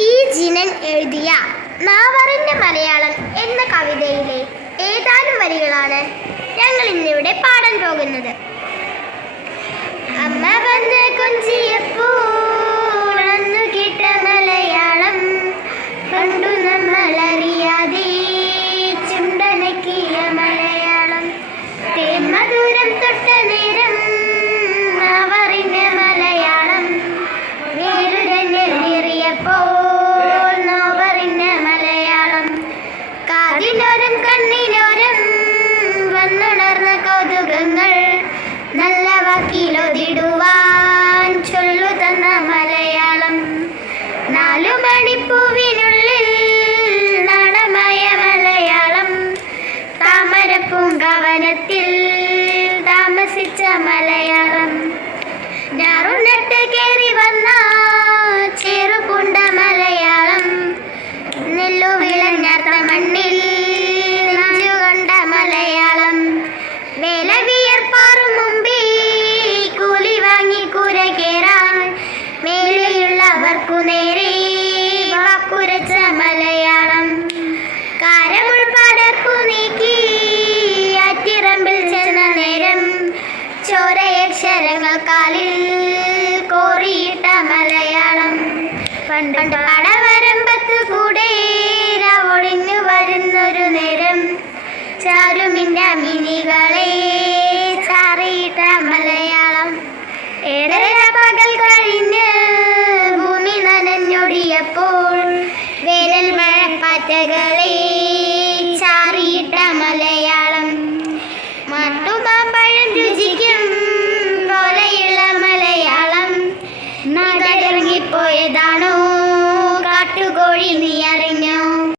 ഈ ജിനൻ എഴുതിയ നാവറിൻ്റെ മലയാളം എന്ന കവിതയിലെ ഏതാനും വരികളാണ് ഞങ്ങൾ ഇന്നിവിടെ പാടാൻ പോകുന്നത്. അമ്മ വന്ന് കൊഞ്ചിയപ്പോൾ അന്നു കേട്ട മലയാളം കണ്ടു നമ്മളറിയാതെ ചുണ്ടനക്കിയ മലയാളം തേന്മധുരം തൊട്ട നേരം നാവറിൻ്റെ മലയാളം വേലുരഞ്ഞേറിയപ്പോൾ നാവറിൻ്റെ മലയാളം കാതിനോരം കണ്ണിനോരം വന്നുണർന്ന കൗതുകങ്ങൾ നല്ല വാക്കിലൊതിടുവാൻ ചൊല്ലു തന്ന മലയാളം നാലു മണിപ്പൂവിനുള്ളിൽ നാണമായ മലയാളം താമരപ്പൂങ്കവനത്തിൽ താമസിച്ച മലയാളം ഞാറുനട്ട് കയറി വന്ന ചെറുപുണ്ട മലയാളം നെല്ലു വിളഞ്ഞാർത്ത മണ്ണിൽ നെഞ്ചുകൊണ്ട മലയാളം വേല വിയർപ്പാറും മുമ്പേ കൂലി വാങ്ങി കൂര കേറാൻ മേലെയുള്ളവർക്കു നേരെ വാക്കുരച്ച മലയാളം കാരമുൾപ്പടർപ്പു നീക്കി ആറ്റിറമ്പിൽ ചെന്ന നേരം ചോരയക്ഷരങ്ങൾ കാലിൽ കോറിയിട്ട മലയാളം പണ്ട് പടവരമ്പത്തു കൂടെ ഒളിഞ്ഞു വരുന്നൊരു നേരം ചാരുമിന്ന മിനികളെ ചാറിയിട്ട മലയാളം ഏറെ പകൽ കഴിഞ്ഞ് ഭൂമി നനഞ്ഞൊടിയപ്പോൾ വേനൽ മഴപ്പാറ്റകളെ ചാറിയിട്ട മലയാളം മട്ടുമാമ്പഴം രുചിക്കും പോലെയുള്ള മലയാളം നാടിറങ്ങിപ്പോയതാണോ കാട്ടുകോഴി നീയ